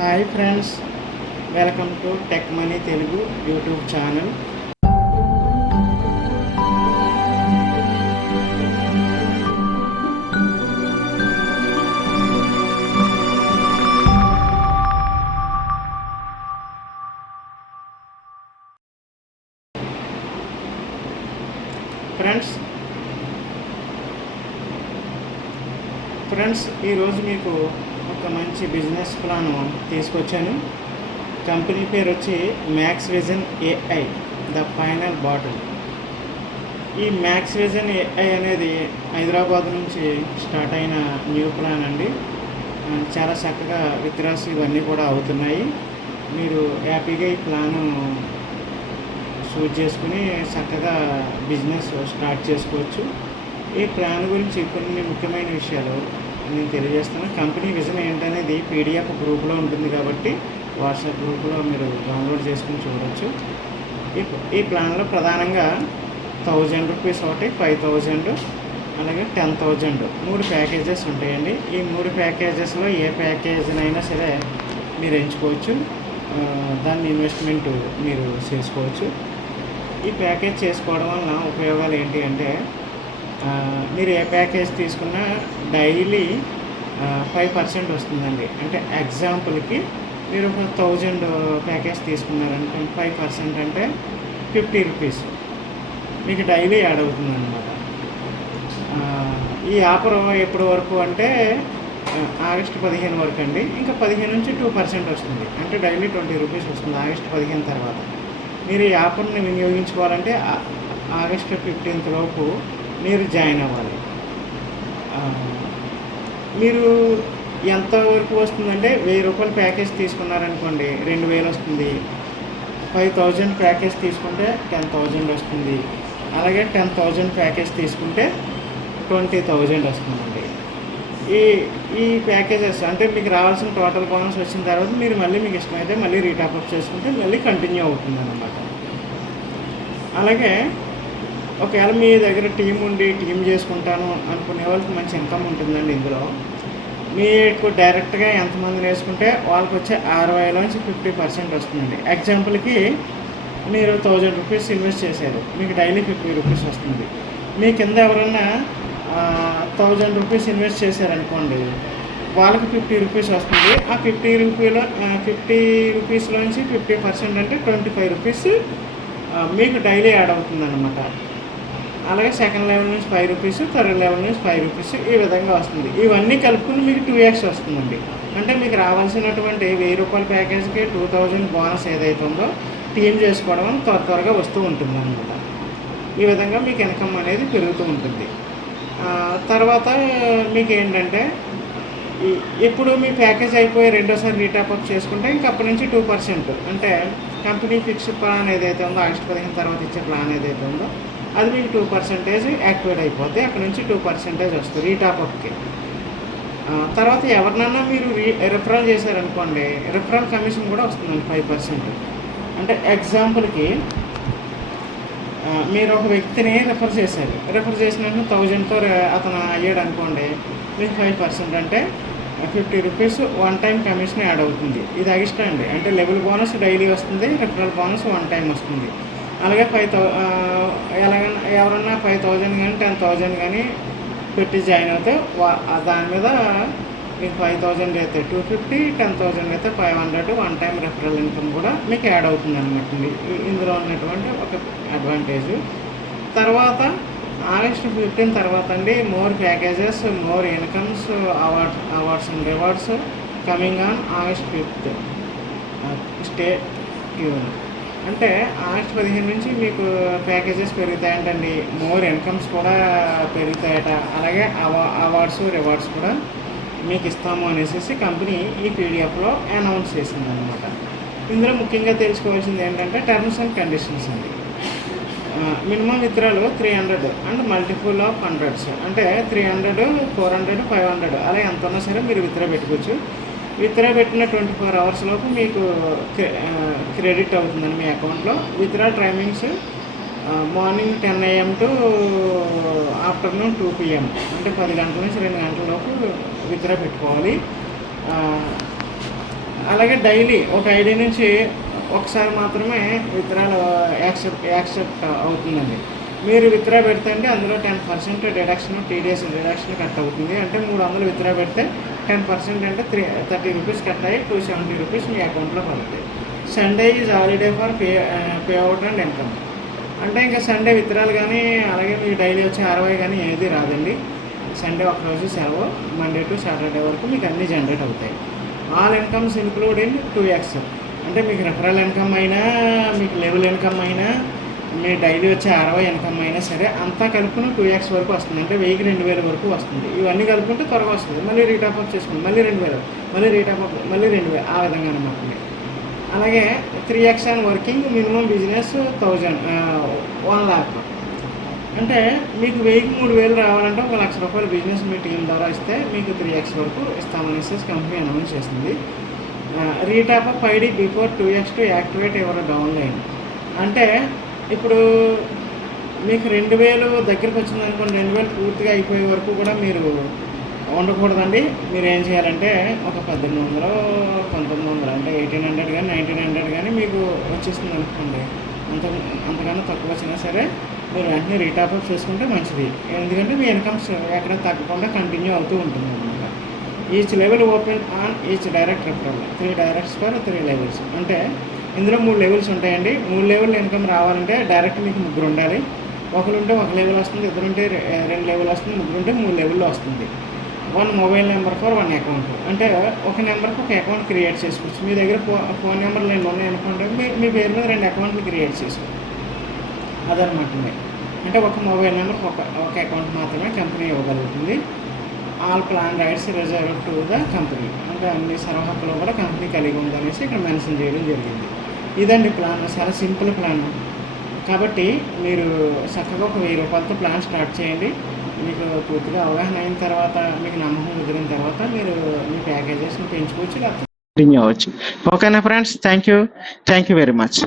Hi friends, welcome to tech money Telugu YouTube channel. Friends friends ఈరోజు మీకు ఒక మంచి బిజినెస్ ప్లాన్ తీసుకొచ్చాను. కంపెనీ పేరు వచ్చి max vision AI the final bottle. ఈ మ్యాక్స్ విజన్ ఏఐ అనేది హైదరాబాద్ నుంచి స్టార్ట్ అయిన న్యూ ప్లాన్ అండి. చాలా చక్కగా విత్డ్రాస్ ఇవన్నీ కూడా అవుతున్నాయి. మీరు హ్యాపీగా ఈ ప్లాను షూట్ చేసుకుని చక్కగా బిజినెస్ స్టార్ట్ చేసుకోవచ్చు. ఈ ప్లాన్ గురించి కొన్ని ముఖ్యమైన విషయాలు నేను తెలియజేస్తాను. కంపెనీ విజన్ ఏంటనేది పీడిఎఫ్ గ్రూప్లో ఉంటుంది కాబట్టి వాట్సాప్ గ్రూప్లో మీరు డౌన్లోడ్ చేసుకుని చూడవచ్చు. ఈ ప్లాన్లో ప్రధానంగా ₹1000 ఒకటి, 5000, అలాగే 10,000 3 ప్యాకేజెస్ ఉంటాయండి. ఈ 3 ప్యాకేజెస్లో ఏ ప్యాకేజీనైనా సరే మీరు ఎంచుకోవచ్చు. దాన్ని ఇన్వెస్ట్మెంట్ మీరు చేసుకోవచ్చు. ఈ ప్యాకేజ్ చేసుకోవడం వలన ఉపయోగాలు ఏంటి అంటే, మీరు ఏ ప్యాకేజ్ తీసుకున్నా డైలీ 5% వస్తుందండి. అంటే ఎగ్జాంపుల్కి మీరు ఒక 1000 ప్యాకేజ్ తీసుకున్నారనుకోండి, 5% అంటే ₹50 మీకు డైలీ యాడ్ అవుతుందన్నమాట. ఈ ఆఫర్ ఎప్పటి వరకు అంటే ఆగస్టు 15 వరకు అండి. ఇంకా 15 నుంచి 2% వస్తుంది, అంటే డైలీ ₹20 వస్తుంది ఆగస్టు 15 తర్వాత. మీరు ఈ ఆఫర్ని వినియోగించుకోవాలంటే ఆగస్టు 15 లోపు మీరు జాయిన్ అవ్వాలి. మీరు ఎంతవరకు వస్తుందంటే ₹1000 ప్యాకేజ్ తీసుకున్నారనుకోండి, 2000 వస్తుంది. 5000 ప్యాకేజ్ తీసుకుంటే 10,000 వస్తుంది. అలాగే 10,000 ప్యాకేజ్ తీసుకుంటే 20,000 వస్తుందండి. ఈ ప్యాకేజెస్ అంటే మీకు రావాల్సిన టోటల్ బోనస్ వచ్చిన తర్వాత మీరు మళ్ళీ మీకు ఇష్టమైతే మళ్ళీ రీటాప్అప్ చేసుకుంటే మళ్ళీ కంటిన్యూ అవుతుంది అన్నమాట. అలాగే ఒకవేళ మీ దగ్గర టీం ఉండి టీం చేసుకుంటాను అనుకునే వాళ్ళకి మంచి ఇన్కమ్ ఉంటుందండి. ఇందులో మీకు డైరెక్ట్గా ఎంతమందిని వేసుకుంటే వాళ్ళకి వచ్చే ROIలోంచి 50% వస్తుందండి. ఎగ్జాంపుల్కి మీరు ₹1000 ఇన్వెస్ట్ చేశారు, మీకు డైలీ ₹50 వస్తుంది. మీ కింద ఎవరన్నా ₹1000 ఇన్వెస్ట్ చేశారనుకోండి, వాళ్ళకి ₹50 వస్తుంది. ఆ ₹50లోంచి 50% అంటే ₹25 మీకు డైలీ యాడ్ అవుతుందన్నమాట. అలాగే సెకండ్ లెవెల్ నుంచి ₹5, థర్డ్ లెవెల్ నుంచి ₹5 ఈ విధంగా వస్తుంది. ఇవన్నీ కలుపుకుని మీకు 2x వస్తుందండి. అంటే మీకు రావాల్సినటువంటి ₹1000 ప్యాకేజ్కి 2000 బోనస్ ఏదైతే ఉందో టీమ్ చేసుకోవడం త్వరగా వస్తూ ఉంటుంది అన్నమాట. ఈ విధంగా మీకు ఇన్కమ్ అనేది పెరుగుతూ ఉంటుంది. తర్వాత మీకు ఏంటంటే, ఇప్పుడు మీ ప్యాకేజ్ అయిపోయి రెండోసారి రీటాప్అప్ చేసుకుంటే ఇంక అప్పటి నుంచి 2%, అంటే కంపెనీ ఫిక్స్డ్ ప్లాన్ ఏదైతే ఉందో ఆగస్టు 15 తర్వాత ఇచ్చే ప్లాన్ ఏదైతే ఉందో అది మీకు 2% యాక్టివేట్ అయిపోతే అక్కడ నుంచి 2% వస్తుంది రీటాప్అప్కి. తర్వాత ఎవరినన్నా మీరు రిఫరల్ చేశారనుకోండి, రిఫరల్ కమిషన్ కూడా వస్తుందండి 5%. అంటే ఎగ్జాంపుల్కి మీరు ఒక వ్యక్తిని రిఫర్ చేశారు, రిఫర్ చేసినాక 1000తో అతను అయ్యాడు అనుకోండి, మీకు 5% అంటే ₹50 వన్ టైం కమిషన్ యాడ్ అవుతుంది. ఇది ఎక్స్ట్రా అండి. అంటే లెవెల్ బోనస్ డైలీ వస్తుంది, రిఫరల్ బోనస్ వన్ టైం వస్తుంది. అలాగే ఎవరన్నా 5,000 కానీ 10,000 కానీ పెట్టి జాయిన్ అవుతే దాని మీద మీకు 5,000 అయితే 250, 10,000 అయితే 500 వన్ టైం రెఫరల్ ఇన్కమ్ కూడా మీకు యాడ్ అవుతుంది అనమాట. ఇందులో ఉన్నటువంటి ఒక అడ్వాంటేజ్. తర్వాత ఆగస్టు 15 తర్వాత అండి, more packages, more incomes, awards and rewards coming on August 5. Stay tune. అంటే ఆగస్టు 15 నుంచి మీకు ప్యాకేజెస్ పెరుగుతాయంటండి, మోర్ ఇన్కమ్స్ కూడా పెరుగుతాయట. అలాగే అవార్డ్స్ రివార్డ్స్ కూడా మీకు ఇస్తాము అనేసి కంపెనీ ఈ పీడిఎఫ్లో అనౌన్స్ చేసిందనమాట. ఇందులో ముఖ్యంగా తెలుసుకోవాల్సింది ఏంటంటే టర్మ్స్ అండ్ కండిషన్స్ అండి. Minimum withdrawal 300 and multiple of hundreds, అంటే 300, 400, 500 అలా ఎంత ఉన్నా సరే మీరు విత్డ్రా పెట్టుకోవచ్చు. విత్డ్రా పెట్టిన 24 hours లోపు మీకు క్రెడిట్ అవుతుందండి మీ అకౌంట్లో. Withdraw timings morning 10 AM to afternoon 2 PM, అంటే 10 గంటల నుంచి 2 గంటల లోపు విత్డ్రా పెట్టుకోవాలి. అలాగే డైలీ ఒక ఐడి నుంచి ఒకసారి మాత్రమే విత్డ్రాల్ యాక్సెప్ట్ అవుతుందండి. మీరు విత్డ్రా పెడితే అంటే అందులో 10% డిడక్షన్, టీడీఎస్ డిడక్షన్ కట్ అవుతుంది. అంటే 300 విత్డ్రా పెడితే 10% అంటే 30 రూపీస్ కట్ అయ్యి 270 రూపీస్ మీ అకౌంట్లో పడుతుంది. Sunday is holiday for pay out and income. అంటే ఇంకా సండే విత్డ్రాల్ కానీ అలాగే మీకు డైలీ వచ్చే ROI కానీ ఏది రాదండి. సండే ఒకరోజు సెలవు, మండే టు సాటర్డే వరకు మీకు అన్నీ జనరేట్ అవుతాయి. All incomes include in 2x. అంటే మీకు రెఫరల్ ఇన్కమ్ అయినా, మీకు లెవెల్ ఇన్కమ్ అయినా, మీ డైలీ వచ్చే ROI ఇన్కమ్ అయినా సరే అంతా కలుపుకుని 2x వరకు వస్తుంది. అంటే 1000కి 2000 వరకు వస్తుంది. ఇవన్నీ కలుపుకుంటే త్వరగా వస్తుంది. మళ్ళీ రీటాప్అప్ చేసుకుంది, మళ్ళీ 2000, మళ్ళీ రీటాప్అప్, మళ్ళీ 2000, ఆ విధంగా అనమాట. అలాగే 3x and working minimum business 1 lakh. అంటే మీకు 1000కి 3000 రావాలంటే 1 లక్ష రూపాయలు బిజినెస్ మీ టీం ద్వారా ఇస్తే మీకు 3x వరకు ఇస్తామనేసి కంపెనీ అనౌన్స్ చేస్తుంది. Re top up ID before 2x to activate your downline. అంటే ఇప్పుడు మీకు 2000 దగ్గరికి వచ్చింది అనుకోండి, 2000 పూర్తిగా అయిపోయే వరకు కూడా మీరు ఉండకూడదండి. మీరు ఏం చేయాలంటే ఒక 1800, 1900 అంటే 1800 కానీ 1900 కానీ మీకు వచ్చేస్తుంది అనుకోండి. అంతకన్నా తక్కువ వచ్చినా సరే మీరు వెంటనే రీటాప్అప్ చేసుకుంటే మంచిది. ఎందుకంటే మీ ఇన్కమ్స్ ఎక్కడ తగ్గకుండా కంటిన్యూ అవుతూ ఉంటుంది అనమాట. Each level open on each direct referral. 3 directs for 3 levels. అంటే ఇందులో 3 లెవెల్స్ ఉంటాయండి. 3 లెవెల్ ఇన్కమ్ రావాలంటే డైరెక్ట్ మీకు 3 ఉండాలి. ఒకరుంటే 1 లెవెల్ వస్తుంది, ఇద్దరుంటే 2 లెవెల్ వస్తుంది, ముగ్గురుంటే 3 లెవెల్లో వస్తుంది. 1 మొబైల్ నెంబర్ ఫర్ 1 అకౌంట్. అంటే ఒక నెంబర్కి ఒక అకౌంట్ క్రియేట్ చేసుకోవచ్చు. మీ దగ్గర ఫోన్ నెంబర్లు 2 ఉన్నాయనుకోండి, మీ పేరు మీద 2 అకౌంట్లు క్రియేట్ చేసుకోవచ్చు. అదనమాట. అంటే ఒక మొబైల్ నెంబర్కి ఒక అకౌంట్ మాత్రమే కంపెనీ ఇవ్వగలుగుతుంది. All plan rights reserve to the company. అంటే అన్ని సర్వహక్కులు కూడా కంపెనీ కలిగి ఉందనేసి ఇక్కడ మెన్షన్ చేయడం జరిగింది. ఇదండి ప్లాన్, చాలా సింపుల్ ప్లాన్. కాబట్టి మీరు చక్కగా ఒక 1000 రూపాయలతో ప్లాన్ స్టార్ట్ చేయండి. మీకు పూర్తిగా అవగాహన అయిన తర్వాత, మీకు నమ్మకం కుదిరిన తర్వాత మీరు మీ ప్యాకేజెస్ని పెంచుకోవచ్చు, లేకపోతే కంటిన్యూ అవ్వచ్చు. ఓకేనా friends? Thank you very much.